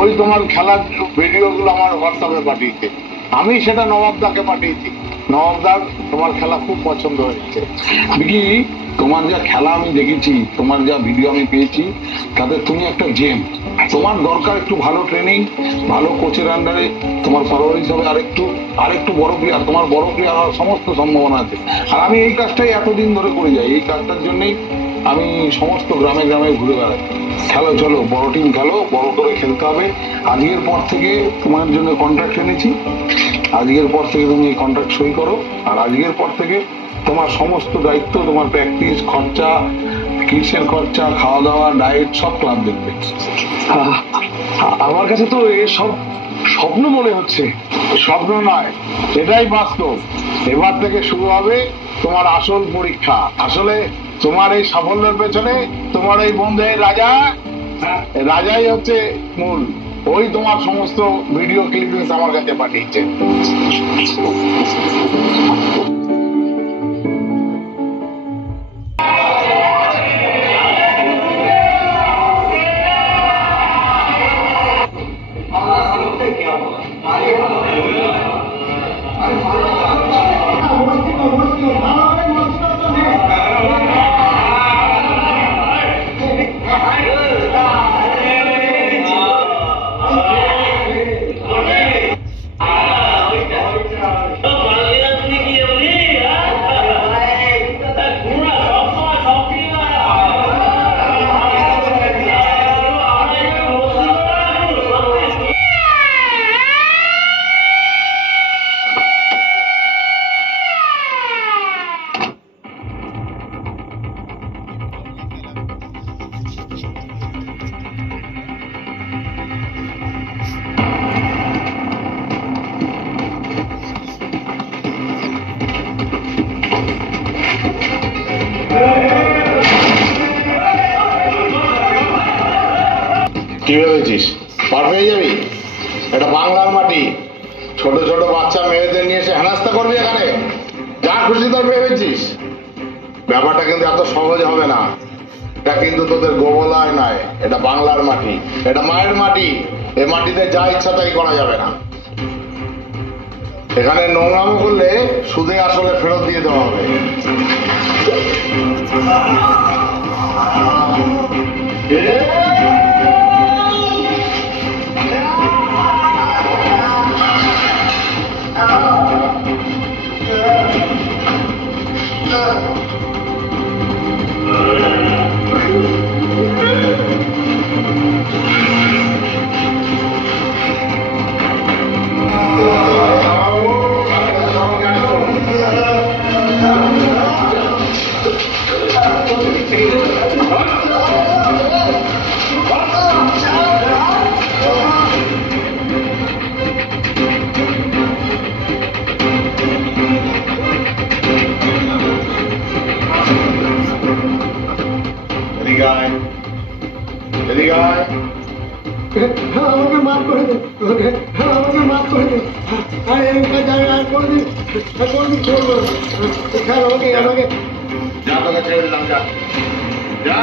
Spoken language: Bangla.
ওই তোমার খেলার ভিডিওগুলো আমার হোয়াটসঅ্যাপে পাঠিয়েছে, আমি সেটা নবাবদাকে পাঠিয়েছি। নবাবদার তোমার খেলা খুব পছন্দ হয়েছে। বিকি, তোমার যা খেলা আমি দেখেছি, তোমার যা ভিডিও আমি পেয়েছি, তাতে তুমি একটা জেম। তোমার দরকার একটু ভালো ট্রেনিং, ভালো কোচের আন্ডারে তোমার ফরওয়ার্ড হিসাবে আরেকটু বড় প্লেয়ার, তোমার বড় প্লেয়ার হওয়ার সমস্ত সম্ভাবনা আছে। আর আমি এই কাজটাই এতদিন ধরে করে যাই, এই কাজটার জন্যই আমি সমস্ত গ্রামে গ্রামে ঘুরে বেড়াই। খেলো, চলো বড় টিম খেলো, বড় করে খেলতে হবে। আজকের পর থেকে তোমার জন্য কন্ট্রাক্ট এনেছি, আজকের পর থেকে তুমি এই কন্ট্রাক্ট সই করো। আর আজকের পর থেকে তোমার সমস্ত দায়িত্ব, তোমার প্র্যাকটিস খরচা, কিসের খরচা, খাওয়া দাওয়া, ডায়েট সব ক্লাব দেখবে। আমার কাছে তো এসব স্বপ্ন মনে হচ্ছে। স্বপ্ন নয়, এটাই বাস্তব। এবার থেকে শুরু হবে তোমার আসল পরীক্ষা। আসলে তোমার এই সাফল্যের পেছনে তোমার এই বন্ধু রাজাই হচ্ছে মূল। ওই তোমার সমস্ত ভিডিও ক্লিপিংস আমার কাছে পাঠিয়েছে। কি ভেবেছিস পার পেয়ে যাবি? এটা বাংলার মাটি, ছোট ছোট বাচ্চা মেয়েদের নিয়ে এসে হেনাস্তা করবি এখানে, যা খুশি তাই ভেবেছিস? ব্যাপারটা কিন্তু এত সহজ হবে না। এটা কিন্তু তোদের গোবলায় নয়, এটা বাংলার মাটি, এটা মায়ের মাটি। এই মাটিতে যা ইচ্ছা তাই করা যাবে না। এখানে নোংরামো করলে সুদে আসলে ফেরত দিয়ে দেওয়া হবে। আমাকে মাফ করে দে, আমাকে মাফ করে দে। আর কোনদিন করবো খেয়াল আমাকে যা তোকে ছেড়ে দিলাম, যা যা।